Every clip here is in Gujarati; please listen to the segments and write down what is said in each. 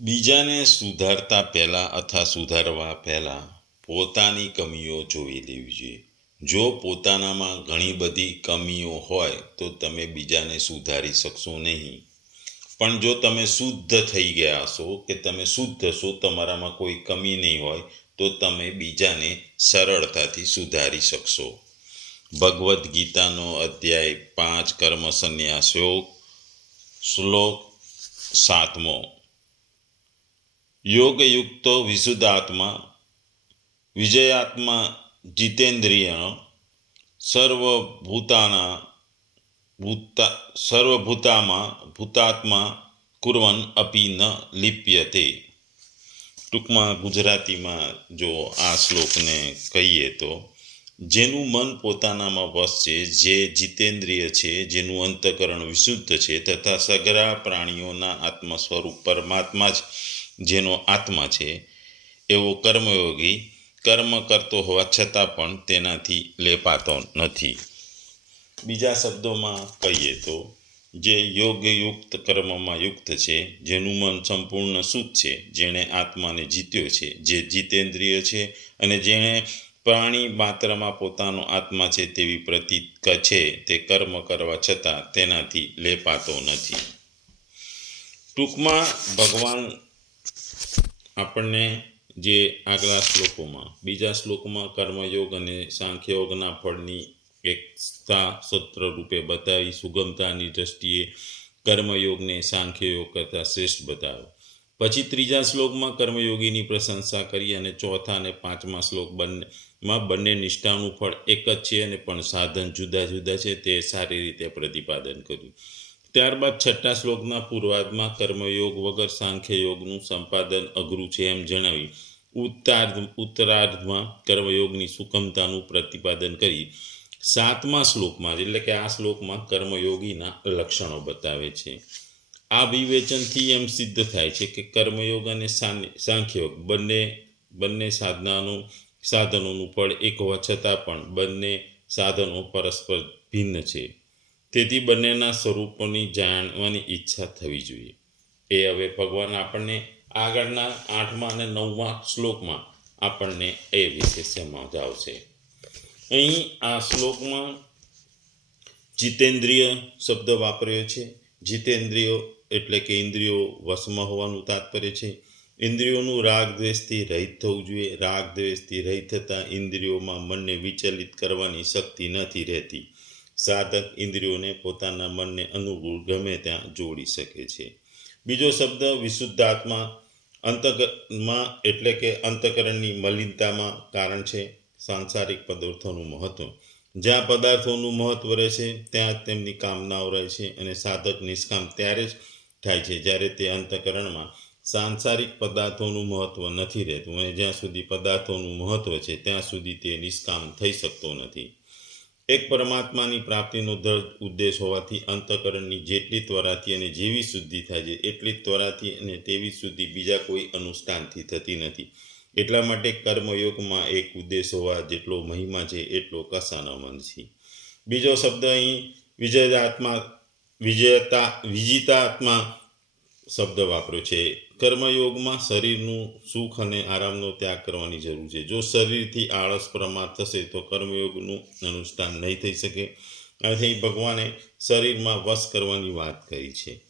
બીજાને સુધારતા પહેલાં અથવા સુધારવા પહેલાં પોતાની કમીઓ જોઈ લેવી જોઈએ. જો પોતાનામાં ઘણી બધી કમીઓ હોય તો તમે બીજાને સુધારી શકશો નહીં. પણ જો તમે શુદ્ધ થઈ ગયા હશો કે તમે શુદ્ધ છો, તમારામાં કોઈ કમી નહીં હોય, તો તમે બીજાને સરળતાથી સુધારી શકશો. ભગવદ્ ગીતાનો અધ્યાય પાંચ કર્મ સંન્યાસ યોગ શ્લોક સાતમો. યોગયુક્તો વિશુદ્ધાત્મા, વિજયાત્મા જીતેન્દ્રિય સર્વભૂતાના ભૂતા, સર્વભૂતામાં ભૂતાત્મા કુર્વન અપી ન લિપ્યતે. ટૂંકમાં ગુજરાતીમાં જો આ શ્લોકને કહીએ તો, જેનું મન પોતાનામાં વસ છે, જે જીતેન્દ્રિય છે, જેનું અંતકરણ વિશુદ્ધ છે, તથા સગરા પ્રાણીઓના આત્મ સ્વરૂપ પરમાત્મા જ જેનો આત્મા છે, એવો કર્મયોગી કર્મ કરતો હોવા છતાં પણ તેનાથી લેપાતો નથી. બીજા શબ્દોમાં કહીએ તો, જે યોગયુક્ત કર્મમાં યુક્ત છે, જેનું મન સંપૂર્ણ શુદ્ધ છે, જેણે આત્માને જીત્યો છે, જે જીતેન્દ્રિય છે અને જેણે પ્રાણી માત્રમાં પોતાનો આત્મા છે તેવી પ્રતીત છે, તે કર્મ કરવા છતાં તેનાથી લેપાતો નથી. ટૂંકમાં ભગવાન આપણને જે આગલા શ્લોકોમાં, બીજા શ્લોકમાં કર્મયોગ અને સાંખ્યયોગના ફળની એકતા સત્ર રૂપે બતાવી સુગમતાની દ્રષ્ટિએ કર્મયોગને સાંખ્યયોગ કરતાં શ્રેષ્ઠ બતાવ્યો. પછી ત્રીજા શ્લોકમાં કર્મયોગીની પ્રશંસા કરી અને ચોથા અને પાંચમા શ્લોક બંનેમાં બંને નિષ્ઠાનું ફળ એક જ છે અને પણ સાધન જુદા જુદા છે, તે સારી રીતે પ્રતિપાદન કર્યું. ત્યારબાદ છઠ્ઠા શ્લોકના પૂર્વાદમાં કર્મયોગ વગર સાંખ્યયોગનું સંપાદન અઘરું છે એમ જણાવી ઉત્તરાર્ધ ઉત્તરાર્ધમાં કર્મયોગની સુકમતાનું પ્રતિપાદન કરી સાતમા શ્લોકમાં એટલે કે આ શ્લોકમાં કર્મયોગીના લક્ષણો બતાવે છે. આ વિવેચનથી એમ સિદ્ધ થાય છે કે કર્મયોગ અને સાંખ્યયોગ બંને બંને સાધનાનું, સાધનોનું ફળ એક હોવા છતાં પણ બંને સાધનો પરસ્પર ભિન્ન છે. તેથી બંનેના સ્વરૂપોની જાણવાની ઈચ્છા થવી જોઈએ. એ હવે ભગવાન આપણને આગળના આઠમા અને નવમા શ્લોકમાં આપણને એ વિશે સમજાવશે. અહીં આ શ્લોકમાં જીતેન્દ્રિય શબ્દ વાપર્યો છે. જીતેન્દ્રિયો એટલે કે ઇન્દ્રિયો વશમાં હોવાનું તાત્પર્ય છે. ઇન્દ્રિયોનું રાગ દ્વેષથી રહિત થવું જોઈએ. રાગ દ્વેષથી રહિત થતાં ઇન્દ્રિયોમાં મનને વિચલિત કરવાની શક્તિ નથી રહેતી. સાધક ઇન્દ્રિયોને પોતાના મનને અનુકૂળ ગમે ત્યાં જોડી શકે છે. બીજો શબ્દ વિશુદ્ધાત્મા અંતકમાં એટલે કે અંતકરણની મલિનતામાં કારણ છે સાંસારિક પદાર્થોનું મહત્વ. જ્યાં પદાર્થોનું મહત્વ રહે છે, ત્યાં તેમની કામનાઓ રહે છે અને સાધક નિષ્કામ ત્યારે જ થાય છે જ્યારે તે અંતકરણમાં સાંસારિક પદાર્થોનું મહત્વ નથી રહેતું અને જ્યાં સુધી પદાર્થોનું મહત્વ છે, ત્યાં સુધી તે નિષ્કામ થઈ શકતો નથી. એક પરમાત્માની પ્રાપ્તિનો દ્રઢ ઉદ્દેશ હોવાથી અંતકરણની જેટલી ત્વરાથી અને જેવી શુદ્ધિ થાય છે, એટલી ત્વરાથી અને તેવી શુદ્ધિ બીજા કોઈ અનુષ્ઠાનથી થતી નથી. એટલા માટે કર્મયોગમાં એક ઉદ્દેશ હોવા જેટલો મહિમા છે, એટલો કસાનો મન છે. બીજો શબ્દ અહીં, વિજયાત્મા વિજયતા વિજિતાત્મા શબ્દ વાપર્યો છે, કર્મયોગમાં શરીરનું સુખ અને આરામનો ત્યાગ કરવાની જરૂર છે. જો શરીરથી આળસ પ્રમાદ થશે, તો કર્મયોગનું અનુષ્ઠાન નહીં થઈ શકે. અહીં ભગવાને શરીરમાં વશ કરવાની વાત કરી છે.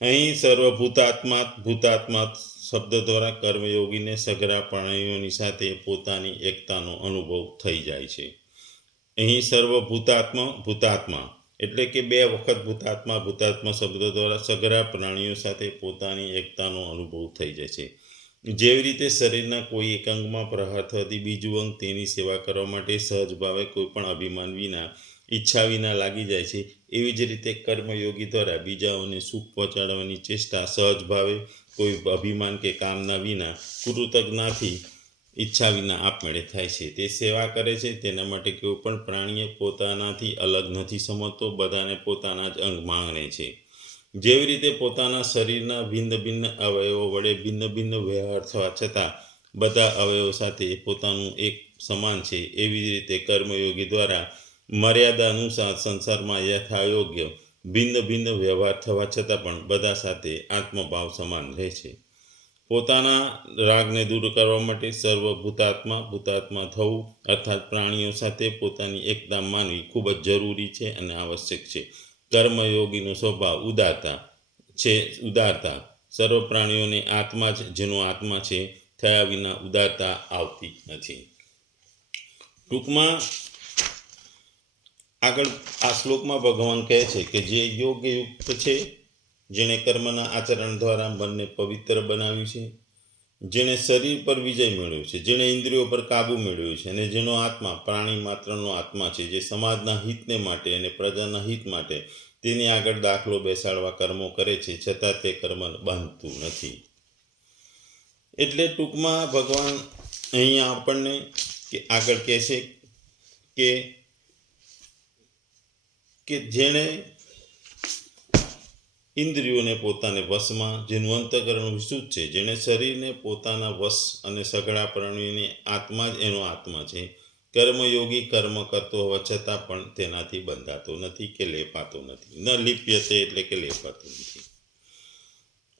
અહીં સર્વભૂતાત્મા, ભૂતાત્મા શબ્દ દ્વારા કર્મયોગીને સઘરા પ્રાણીઓની સાથે પોતાની એકતાનો અનુભવ થઈ જાય છે. અહીં સર્વભૂતાત્મા, ભૂતાત્મા એટલે કે બે વખત ભૂતાત્મા ભૂતાત્મા શબ્દ દ્વારા સઘરા પ્રાણીઓ સાથે પોતાની એકતાનો અનુભવ થઈ જાય છે. જેવી રીતે શરીરના કોઈ એક અંગમાં પ્રહાર થતી બીજું અંગ તેની સેવા કરવા માટે સહજ ભાવે કોઈ પણ અભિમાન વિના, ઈચ્છા વિના લાગી જાય છે. એવી જ રીતે કર્મયોગી દ્વારા બીજાઓને સુખ પહોંચાડવાની ચેષ્ટા સહજ ભાવે કોઈ અભિમાન કે કામના વિના કૃતજ્ઞાથી ઈચ્છા વિના આપમેળે થાય છે. તે સેવા કરે છે, તેના માટે કોઈ પણ પ્રાણીએ પોતાનાથી અલગ નથી સમજતો, બધાને પોતાના જ અંગ માંગણે છે. જેવી રીતે પોતાના શરીરના ભિન્ન ભિન્ન અવયવો વડે ભિન્ન ભિન્ન વ્યવહાર થવા છતાં બધા અવયવો સાથે પોતાનું એક સમાન છે, એવી જ રીતે કર્મયોગી દ્વારા મર્યાદા અનુસાર સંસારમાં યથાયોગ્ય ભિન્ન ભિન્ન વ્યવહાર થવા છતાં પણ બધા સાથે આત્મભાવ સમાન રહે છે. પોતાના રાગને દૂર કરવા માટે સર્વ ભૂતાત્મા થવું, અર્થાત પ્રાણીઓ સાથે પોતાની એકતા માનવી ખૂબ જ જરૂરી છે અને આવશ્યક છે. કર્મયોગીનો સ્વભાવ ઉદારતા છે, ઉદારતા. સર્વ પ્રાણીઓને આત્મા જ, જેનો આત્મા છે, થયા વિના ઉદારતા આવતી નથી. ટૂંકમાં આગળ આ શ્લોકમાં ભગવાન કહે છે કે જે યોગયુક્ત છે જેણે કર્મના આચરણ દ્વારા મનને પવિત્ર બનાવ્યું છે, જેણે શરીર પર વિજય મેળવ્યો છે, જેણે ઇન્દ્રિયો પર કાબુ મેળવ્યો છે અને જેનો આત્મા પ્રાણી માત્રનો આત્મા છે, જે સમાજના હિતને માટે અને પ્રજાના હિત માટે તેની આગળ દાખલો બેસાડવા કર્મો કરે છે, છતાં તે કર્મ બાંધતું નથી. એટલે ટૂંકમાં ભગવાન અહીંયા આપણને કે આગળ કહે છે કે કે જેણે ઇન્દ્રિયોને પોતાને વશમાં, જેનું અંતકરણ વિશુદ્ધ છે, જેણે શરીરને પોતાના વશ અને સઘળા પ્રાણીઓને આત્મા જ એનો આત્મા છે. કર્મયોગી કર્મ કરતો હોવા છતાં પણ તેનાથી બંધાતો નથી કે લેપાતો નથી. ન લિપ્યતે એટલે કે લેપાતો નથી.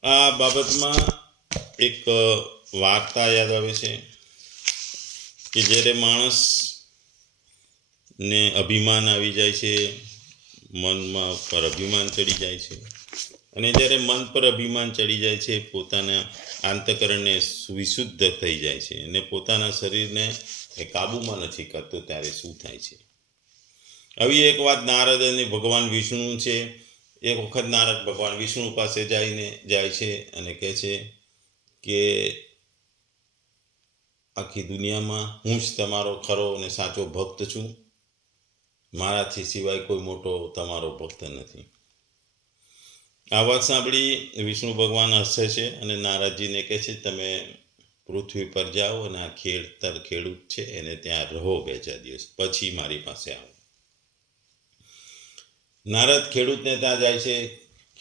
આ બાબતમાં એક વાર્તા યાદ આવે છે કે જ્યારે માણસ ને અભિમાન આવી જાય છે, મનમાં પર અભિમાન ચડી જાય છે અને જ્યારે મન પર અભિમાન ચડી જાય છે, પોતાના આંતકરણને વિશુદ્ધ થઈ જાય છે અને પોતાના શરીરને એ કાબૂમાં નથી કરતો, ત્યારે શું થાય છે? આવી એક વાત નારદ અને ભગવાન વિષ્ણુ છે. એક વખત નારદ ભગવાન વિષ્ણુ પાસે જઈને જાય છે અને કહે છે કે, આખી દુનિયામાં હું જ તમારો ખરો અને સાચો ભક્ત છું. મારાથી સિવાય કોઈ મોટો તમારો ભક્ત નથી. આ વાત સાંભળી વિષ્ણુ ભગવાન હસે છે અને નારદજીને કહે છે, તમે પૃથ્વી પર જાઓ અને આ ખેડતર ખેડૂત છે, એને ત્યાં રહો બે ચાર દિવસ, પછી મારી પાસે આવો. નારદ ખેડૂતને ત્યાં જાય છે,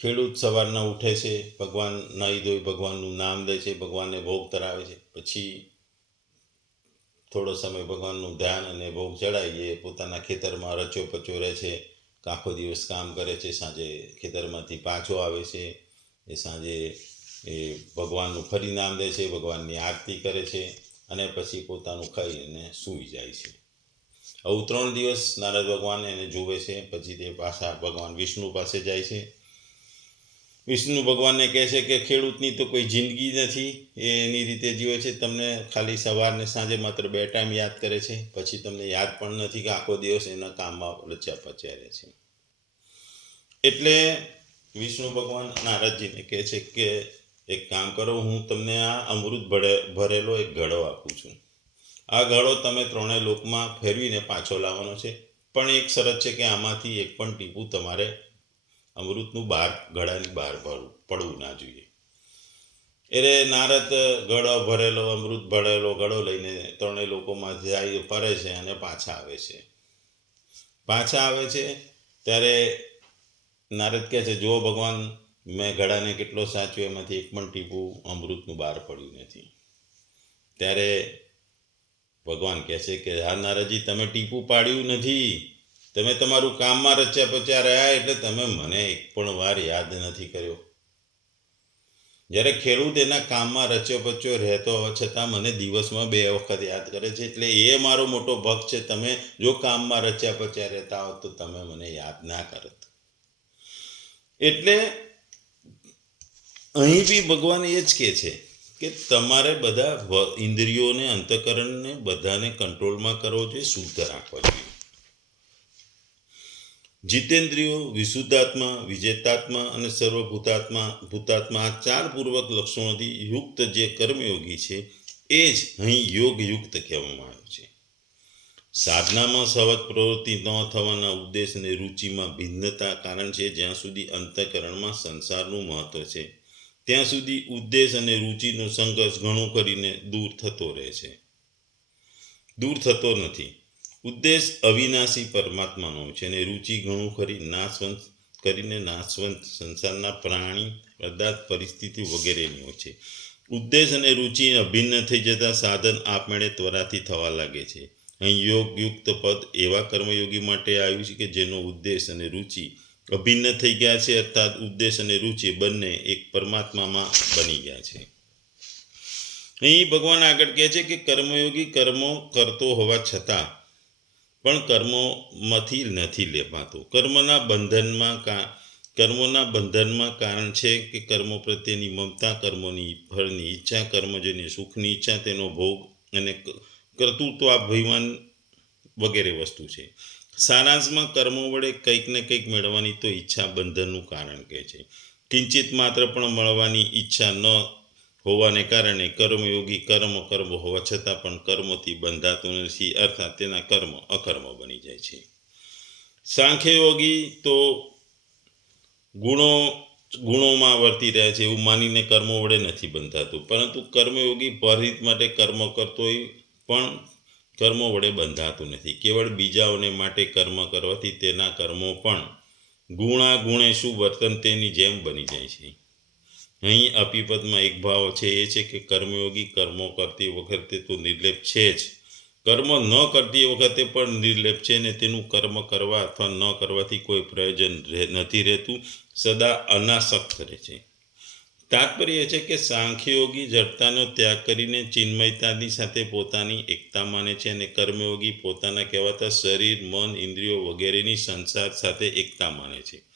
ખેડૂત સવારના ઉઠે છે, ભગવાન નાહી ધોઈ ભગવાનનું નામ લે છે, ભગવાનને ભોગ ધરાવે છે, પછી થોડો સમય ભગવાનનું ધ્યાન અને ભોગ ચડાવીએ, પોતાના ખેતરમાં રચ્યો પચો રહે છે આખો દિવસ કામ કરે છે, સાંજે ખેતરમાંથી પાછો આવે છે, એ સાંજે એ ભગવાનનું ફરી નામ દે છે, ભગવાનની આરતી કરે છે અને પછી પોતાનું ખાઈ અને સૂઈ જાય છે. આવું ત્રણ દિવસ નારદ ભગવાન એને જુએ છે, પછી તે પાછા ભગવાન વિષ્ણુ પાસે જાય છે. વિષ્ણુ ભગવાનને કહે છે કે ખેડૂતની તો કોઈ જિંદગી નથી એ એની રીતે જીવે છે. તમને ખાલી સવારને સાંજે માત્ર બે ટાઈમ યાદ કરે છે. પછી તમને યાદ પણ નથી કે આખો દિવસ એના કામમાં રચ્યા પચ્યા રહે છે. એટલે વિષ્ણુ ભગવાન નારદજીને કહે છે કે એક કામ કરો, હું તમને આ અમૃત ભરે, ભરેલો એક ઘડો આપું છું. આ ઘડો તમે ત્રણેય લોકમાં ફેરવીને પાછો લાવવાનો છે. પણ એક શરત છે કે આમાંથી એક પણ ટીપું તમારે અમૃતનું બહાર ગળાની બહાર પડવું ના જોઈએ. એટલે નારદ ગળો ભરેલો, અમૃત ભરેલો, ગળો લઈને ત્રણેય લોકોમાં જાય, ફરે છે અને પાછા આવે છે. પાછા આવે છે ત્યારે નારદ કહે છે જો ભગવાન, મેં ગળાને કેટલો સાચ્યો, એમાંથી એક પણ ટીપું અમૃતનું બહાર પડ્યું નથી. ત્યારે ભગવાન કહે છે કે, હા નારદજી, તમે ટીપું પાડ્યું નથી. તમે તમારું કામમાં રચ્યા પચ્યા રહ્યા એટલે તમે મને એક પણ વાર યાદ નથી કર્યો. જ્યારે ખેડૂત એના કામમાં રચ્યો પચ્યો રહેતો હોવા છતાં મને દિવસમાં બે વખત યાદ કરે છે. એટલે એ મારો મોટો ભક્ત છે. તમે જો કામમાં રચ્યા પચ્યા રહેતા હો તો તમે મને યાદ ના કરત. એટલે અહીં બી ભગવાન એ જ કહે છે કે તમારે બધા ઇન્દ્રિયોને અંતકરણને બધાને કંટ્રોલમાં કરવો જોઈએ, શુદ્ધ રાખવા જોઈએ. જીતેન્દ્રિયો, વિશુદ્ધાત્મા, વિજેતાત્મા અને સર્વભૂતાત્મા, ભૂતાત્મા આ ચાર લક્ષણોથી યુક્ત જે કર્મયોગી છે, એ જ અહીં યોગયુક્ત કહેવામાં આવ્યું છે. સાધનામાં સવત પ્રવૃત્તિ ન થવાના ઉદ્દેશ અને રુચિમાં ભિન્નતા કારણ છે, જ્યાં સુધી અંતઃકરણમાં સંસારનું મહત્વ છે. ત્યાં સુધી ઉદ્દેશ અને રુચિનો સંઘર્ષ ઘણો કરીને દૂર થતો રહે છે. દૂર થતો નથી. ઉદ્દેશ અવિનાશી પરમાત્માનો છે અને રુચિ ઘણું ખરી નાશવંત કરીને નાશવંત સંસારના પ્રાણી, પદાર્થ, પરિસ્થિતિ વગેરેની હોય છે. ઉદ્દેશ અને રુચિ અભિન્ન થઈ જતા સાધન આપમેળે ત્વરાથી થવા લાગે છે. અહીં યોગયુક્ત પદ એવા કર્મયોગી માટે આવ્યું છે કે જેનો ઉદ્દેશ અને રુચિ અભિન્ન થઈ ગયા છે અર્થાત ઉદ્દેશ અને રુચિ બંને એક પરમાત્મામાં બની ગયા છે. અહીં ભગવાન આગળ કહે છે કે કર્મયોગી કર્મો કરતો હોવા છતાં પણ કર્મોમાંથી નથી લેપાતો કર્મના બંધનમાં કા, કર્મોના બંધનમાં કારણ છે કે કર્મો પ્રત્યેની મમતા, કર્મોની ફળની ઈચ્છા કર્મજોની સુખની ઈચ્છા, તેનો ભોગ અને કર્તૃત્વાભિમાન વગેરે વસ્તુ છે. સારાંશમાં કર્મો વડે કંઈક ને કંઈક મેળવવાની તો ઈચ્છા બંધનનું કારણ કહે છે. કિંચિત માત્ર પણ મળવાની ઈચ્છા ન હોવાને કારણે કર્મયોગી કર્મ કર્મ હોવા છતાં પણ કર્મોથી બંધાતું નથી, અર્થાત તેના કર્મ અકર્મ બની જાય છે. સાંખ્યયોગી તો ગુણો, ગુણોમાં વર્તી રહ્યા છે એવું માનીને કર્મો વડે નથી બંધાતું, પરંતુ કર્મયોગી પરહિત માટે કર્મ કરતો હોય પણ કર્મો વડે બંધાતું નથી. કેવળ બીજાઓને માટે કર્મ કરવાથી તેના કર્મો પણ ગુણા ગુણે શું વર્તન તેની જેમ બની જાય છે. અહીં અપિપદમાં એક ભાવ છે એ છે કે કર્મયોગી કર્મો કરતી વખતે તો નિર્લેપ છે જ. કર્મ ન કરતી વખતે પણ નિર્લેપ છે ને તેનું કર્મ કરવા અથવા ન કરવાથી કોઈ પ્રયોજન નથી રહેતું, સદા અનાસક્ત રહે છે. તાત્પર્ય છે કે સાંખ્યયોગી જડતાનો ત્યાગ કરીને ચિન્મયતાની સાથે પોતાની એકતા માને છે અને કર્મયોગી પોતાના કહેવાતા શરીર, મન, ઇન્દ્રિયો વગેરેની સંસાર સાથે એકતા માને છે.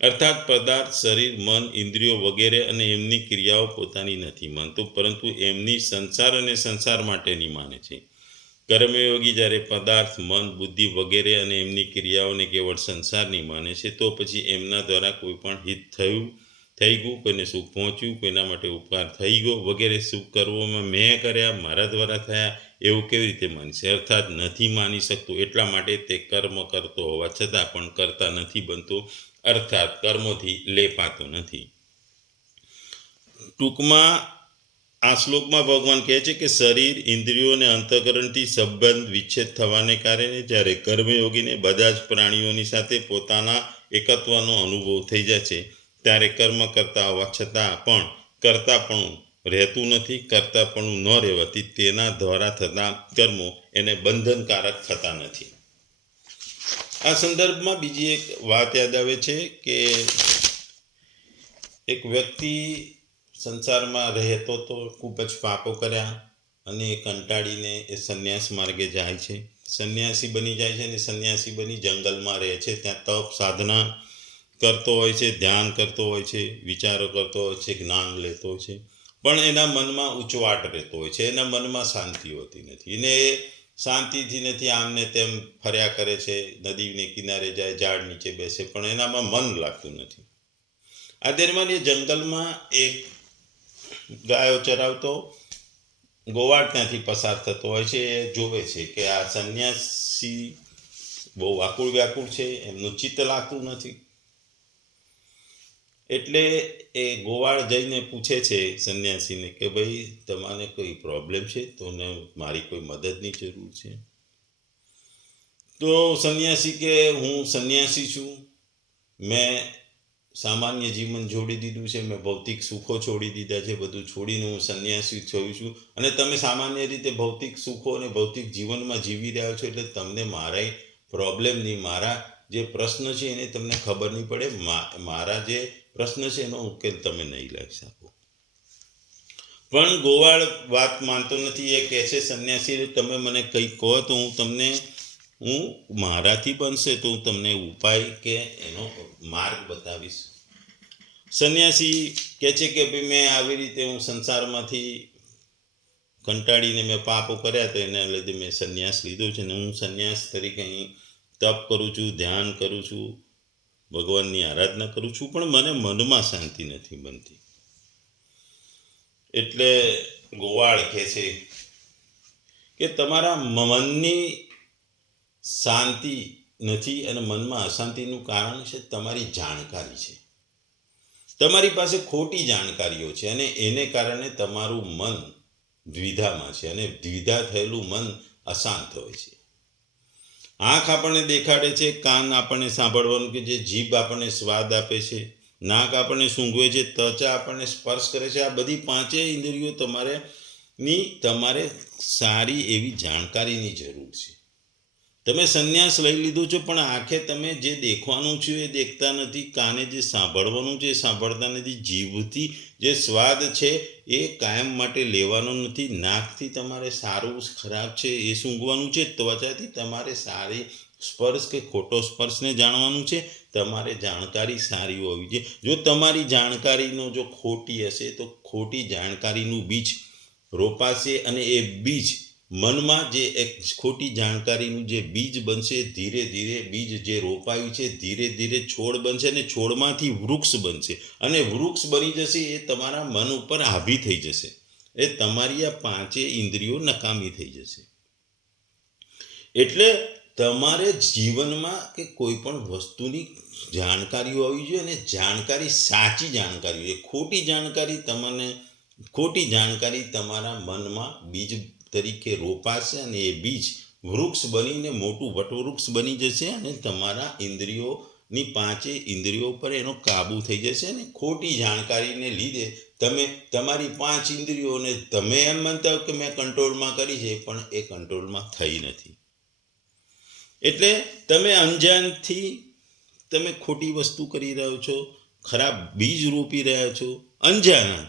અર્થાત પદાર્થ, શરીર, મન, ઇન્દ્રિયો વગેરે અને એમની ક્રિયાઓ પોતાની નથી માનતું, પરંતુ એમની સંસાર અને સંસાર માટેની માને છે. કર્મયોગી જ્યારે પદાર્થ, મન, બુદ્ધિ વગેરે અને એમની ક્રિયાઓને કેવળ સંસારની માને છે, તો પછી એમના દ્વારા કોઈ પણ હિત થયું, થઈ ગયું, કોઈને સુખ પહોંચ્યું, કોઈના માટે ઉપકાર થઈ ગયો વગેરે સુખ કરવોમાં મેં કર્યા, મારા દ્વારા થયા, એવું કેવી રીતે માનશે અર્થાત નથી માની શકતું, એટલા માટે તે કર્મ કરતો હોવા છતાં પણ કરતા નથી બનતો અર્થાત કર્મોથી લેપાતો નથી. ટૂંકમાં આ શ્લોકમાં ભગવાન કહે છે કે શરીર ઇન્દ્રિયો અને અંતઃકરણથી સંબંધ વિચ્છેદ થવાને કારણે જ્યારે કર્મયોગીને બધા જ પ્રાણીઓની સાથે પોતાના એકત્વનો અનુભવ થઈ જાય છે ત્યારે કર્મ કરતા હોવા છતાં પણ કરતાપણું રહેતું નથી કરતાપણું ન રહેવાથી તેના દ્વારા થતા કર્મો એને બંધનકારક થતા નથી. આ સંદર્ભમાં બીજી એક વાત યાદ આવે છે કે એક વ્યક્તિ સંસારમાં રહેતો તો ખૂબ જ પાપો કર્યા અને એ કંટાળીને એ સંન્યાસ માર્ગે જાય છે. સંન્યાસી બની જાય છે અને સંન્યાસી બની જંગલમાં રહે છે. ત્યાં તપ, સાધના કરતો હોય છે, ધ્યાન કરતો હોય છે, વિચારો કરતો હોય છે, જ્ઞાન લેતો હોય છે. પણ એના મનમાં ઉચવાટ રહેતો હોય છે. એના મનમાં શાંતિ હોતી નથી. ને એ શાંતિથી નથી આમને તેમ ફર્યા કરે છે, નદીને કિનારે જાય, ઝાડ નીચે બેસે, પણ એનામાં મન લાગતું નથી. આ દરમિયાન એ જંગલમાં એક ગાયો ચરાવતો, ગોવાળ ત્યાંથી પસાર થતો હોય છે, એ જોવે છે કે આ સંન્યાસી બહુ વાકુળ વ્યાકુળ છે, એમનું ચિત્ત લાગતું નથી. એટલે એ ગોવાળ જઈને પૂછે છે સંન્યાસીને કે ભાઈ તમારે કોઈ પ્રોબ્લેમ છે? તો મારી કોઈ મદદની જરૂર છે? તો સંન્યાસી કે, હું સંન્યાસી છું. મેં સામાન્ય જીવન છોડી દીધું છે. મેં ભૌતિક સુખો છોડી દીધા છે. બધું છોડીને હું સંન્યાસી થયું છું. અને તમે સામાન્ય રીતે ભૌતિક સુખો અને ભૌતિક જીવનમાં જીવી રહ્યા છો એટલે તમને મારા પ્રોબ્લેમ નહીં. મારા જે પ્રશ્ન છે એને તમને ખબર નહીં પડે. મારા જે પ્રશ્ન છે, એનો ઉકેલ તમે નહીં લાવી શકો. પણ ગોવાળ વાત માનતો નથી, એ કહે છે સંન્યાસી, તમે મને કંઈક કહો તો હું તમને, હું મારાથી બનશે તો હું તમને ઉપાય કે એનો માર્ગ બતાવીશ. સંન્યાસી કહે છે કે, ભાઈ, મેં આવી રીતે હું સંસારમાંથી કંટાળીને મેં પાપો કર્યા તો એના લીધે મેં સંન્યાસ લીધો છે ને હું સંન્યાસ તરીકે અહીં તપ કરું છું, ધ્યાન કરું છું ભગવાનની આરાધના કરું છું, પણ મને મનમાં શાંતિ નથી બનતી. એટલે ગોવાળ કહે છે કે તમારા મનની શાંતિ નથી અને મનમાં અશાંતિનું કારણ છે તમારી જાણકારી છે. તમારી પાસે ખોટી જાણકારીઓ છે અને એને કારણે તમારું મન દ્વિધામાં છે અને દ્વિધા થયેલું મન અશાંત હોય છે. આંખ આપણને દેખાડે છે, કાન આપણને સાંભળવાનું કે જે જીભ આપણને સ્વાદ આપે છે, નાક આપણને સૂંઘવે છે, ત્વચા આપણને સ્પર્શ કરે છે, આ બધી પાંચેય ઇન્દ્રિયો તમારે ની તમારે સારી એવી જાણકારીની જરૂર છે. તમે સંન્યાસ લઈ લીધો છે, પણ આંખે તમે જે દેખવાનું છે એ દેખતા નથી. કાને જે સાંભળવાનું છે એ સાંભળતા નથી. જીભથી જે સ્વાદ છે એ કાયમ માટે લેવાનો નથી. નાકથી તમારે સારું ખરાબ છે એ સૂંઘવાનું છે, ત્વચાથી તમારે સારી સ્પર્શ કે ખોટો સ્પર્શને જાણવાનું છે. તમારે જાણકારી સારી હોવી જોઈએ જો તમારી જાણકારીનો જો ખોટી હશે, તો ખોટી જાણકારીનું બીજ રોપાશે અને એ બીજ મનમાં જે એક ખોટી જાણકારીનું જે બીજ બનશે, ધીરે ધીરે બીજ જે રોપાયું છે, ધીરે ધીરે છોડ બનશે અને છોડમાંથી વૃક્ષ બનશે. અને વૃક્ષ બની જશે એ તમારા મન ઉપર હાવી થઈ જશે. એ તમારી આ પાંચે ઇન્દ્રિયો નકામી થઈ જશે. એટલે તમારે જીવનમાં કે કોઈ પણ વસ્તુની જાણકારીઓ હોવી જોઈએ અને જાણકારી સાચી જાણકારી જોઈએ ખોટી જાણકારી તમને, ખોટી જાણકારી તમારા મનમાં બીજ તરીકે રોપાશે અને એ બીજ વૃક્ષ બનીને મોટું વટવૃક્ષ બની જશે અને તમારા ઇન્દ્રિયોની પાંચે ઇન્દ્રિયો પર એનો કાબુ થઈ જશે અને ખોટી જાણકારીને લીધે તમે તમારી પાંચ ઇન્દ્રિયોને તમે એમ માનતા હો કે મેં કંટ્રોલમાં કરી છે, પણ એ કંટ્રોલમાં થઈ નથી. એટલે તમે અંજાનથી તમે ખોટી વસ્તુ કરી રહ્યો છો, ખરાબ બીજ રોપી રહ્યા છો, અંજાન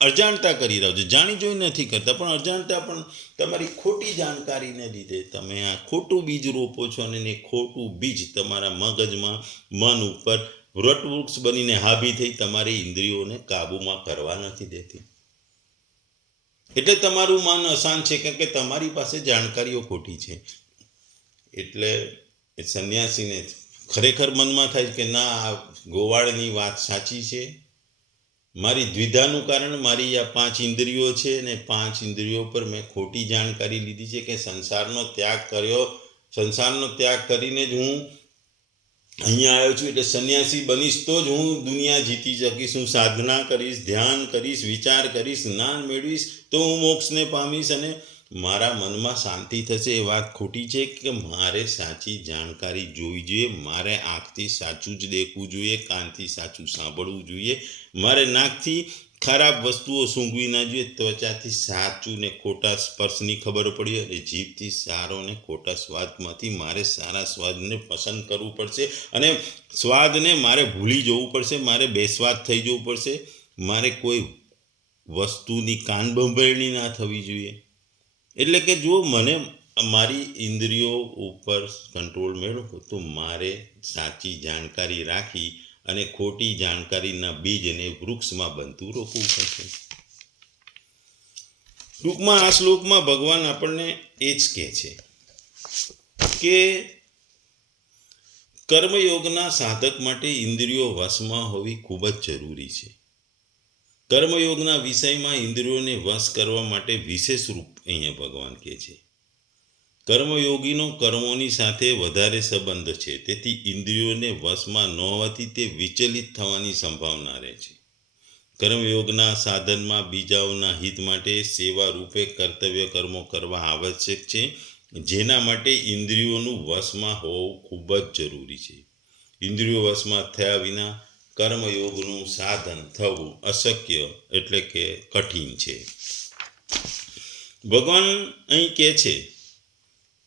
અજાણતા કરી રહ્યો છો. જાણી જોઈ નથી કરતા. પણ અજાણતા પણ તમારી ખોટી જાણકારીને લીધે તમે આ ખોટું બીજ રોપો છો અને એ ખોટું બીજ તમારા મગજમાં, મન ઉપર વૃક્ષ બનીને હાબી થઈ તમારી ઇન્દ્રિયોને કાબૂમાં કરવા નથી દેતી. એટલે તમારું મન અશાંત છે કારણ કે તમારી પાસે જાણકારીઓ ખોટી છે. એટલે સંન્યાસીને ખરેખર મનમાં થાય કે ના, આ ગોવાળની વાત સાચી છે. મારી દ્વિધાનું કારણ મારી આ પાંચ ઇન્દ્રિયો છે ને પાંચ ઇન્દ્રિયો પર મેં ખોટી જાણકારી લીધી છે કે સંસારનો ત્યાગ કર્યો. સંસારનો ત્યાગ કરીને જ હું અહીંયા આવ્યો છું. એટલે સંન્યાસી બનીશ તો જ હું દુનિયા જીતી શકીશ. હું સાધના કરીશ, ધ્યાન કરીશ, વિચાર કરીશ, જ્ઞાન મેળવીશ તો હું મોક્ષને પામીશ અને મારા મનમાં શાંતિ થશે એ વાત ખોટી છે કે મારે સાચી જાણકારી જોવી જોઈએ, મારે આંખથી સાચું જ દેખવું જોઈએ, કાનથી સાચું સાંભળવું જોઈએ, મારે નાકથી ખરાબ વસ્તુઓ સૂંઘવી ના જોઈએ, ત્વચાથી સાચું ને ખોટા સ્પર્શની ખબર પડી અને જીભથી સારો ને ખોટા સ્વાદમાંથી મારે સારા સ્વાદને પસંદ કરવું પડશે અને સ્વાદને મારે ભૂલી જવું પડશે, મારે બેસ્વાદ થઈ જવું પડશે, મારે કોઈ વસ્તુની કાન બંભરણી ના થવી જોઈએ. એટલે કે જો મને મારી ઇન્દ્રિયો ઉપર કંટ્રોલ મેળવો તો મારે સાચી જાણકારી રાખી અને ખોટી જાણકારીના બીજને વૃક્ષમાં બનતું રોકવું પડશે. ટૂંકમાં આ શ્લોકમાં ભગવાન આપણને એ જ કહે છે કે કર્મયોગના સાધક માટે ઇન્દ્રિયો વશમાં હોવી ખૂબ જ જરૂરી છે. કર્મયોગના વિષયમાં ઇન્દ્રિયોને વશ કરવા માટે વિશેષ રૂપ અહીંયા ભગવાન કહે છે. કર્મયોગીનો કર્મોની સાથે વધારે સંબંધ છે. તેથી ઇન્દ્રિયોને વશમાં ન હોવાથી તે વિચલિત થવાની સંભાવના રહે છે. કર્મયોગના સાધનમાં બીજાઓના હિત માટે સેવા રૂપે કર્તવ્ય કર્મો કરવા આવશ્યક છે, જેના માટે ઇન્દ્રિયોનું વશમાં હોવું ખૂબ જ જરૂરી છે. ઇન્દ્રિયો વશમાં થયા વિના કર્મયોગનું સાધન થવું અશક્ય એટલે કે કઠિન છે. ભગવાન અહીં કહે છે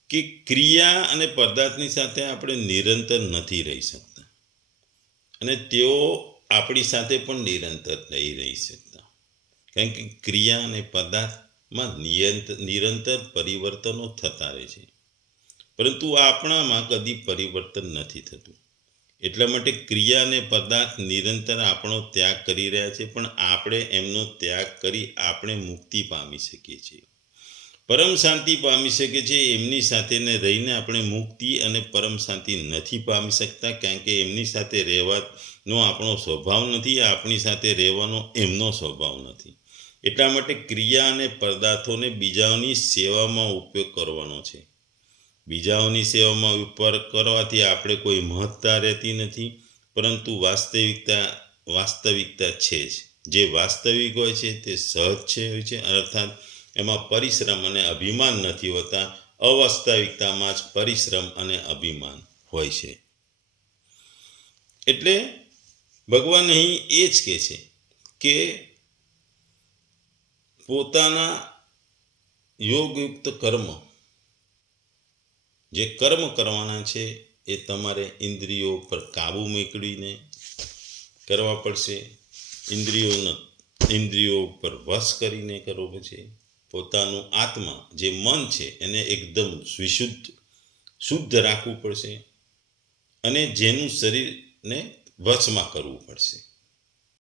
કે ક્રિયા અને પદાર્થની સાથે આપણે નિરંતર નથી રહી શકતા. અને તેઓ આપણી સાથે પણ નિરંતર નહીં રહી શકતા. કારણ કે ક્રિયા અને પદાર્થમાં નિરંતર પરિવર્તનો થતા રહે છે. પરંતુ આપણામાં કદી પરિવર્તન નથી થતું. એટલા માટે ક્રિયા અને પદાર્થ નિરંતર આપણો ત્યાગ કરી રહ્યા છે, પણ આપણે એમનો ત્યાગ કરી આપણે મુક્તિ પામી શકીએ છીએ. પરમ શાંતિ પામી શકે છે, એમની સાથેને રહીને આપણે મુક્તિ અને પરમ શાંતિ નથી પામી શકતા, કારણ કે એમની સાથે રહેવાનો આપણો સ્વભાવ નથી, આપણી સાથે રહેવાનો એમનો સ્વભાવ નથી. એટલા માટે ક્રિયા અને પદાર્થોને બીજાઓની સેવામાં ઉપયોગ કરવાનો છે. બીજાઓની સેવામાં ઉપર કરવાથી આપણે કોઈ મહત્તા રહેતી નથી, પરંતુ વાસ્તવિકતા વાસ્તવિકતા છે જ. જે વાસ્તવિક હોય છે તે સહજ છે, હોય છે, અર્થાત એમાં પરિશ્રમ અને અભિમાન નથી હોતા. અવાસ્તવિકતામાં જ પરિશ્રમ અને અભિમાન હોય છે. એટલે ભગવાન અહીં એ જ કહે છે કે પોતાના યોગયુક્ત કર્મ, જે કર્મ કરવાના છે, એ તમારે ઇન્દ્રિયો પર કાબૂ મેળવીને કરવા પડશે. ઇન્દ્રિયોના, ઇન્દ્રિયો ઉપર વશ કરીને કરવો પડશે. પોતાનું આત્મા જે મન છે એને એકદમ વિશુદ્ધ, શુદ્ધ રાખવું પડશે અને જેનું શરીરને વશમાં કરવું પડશે.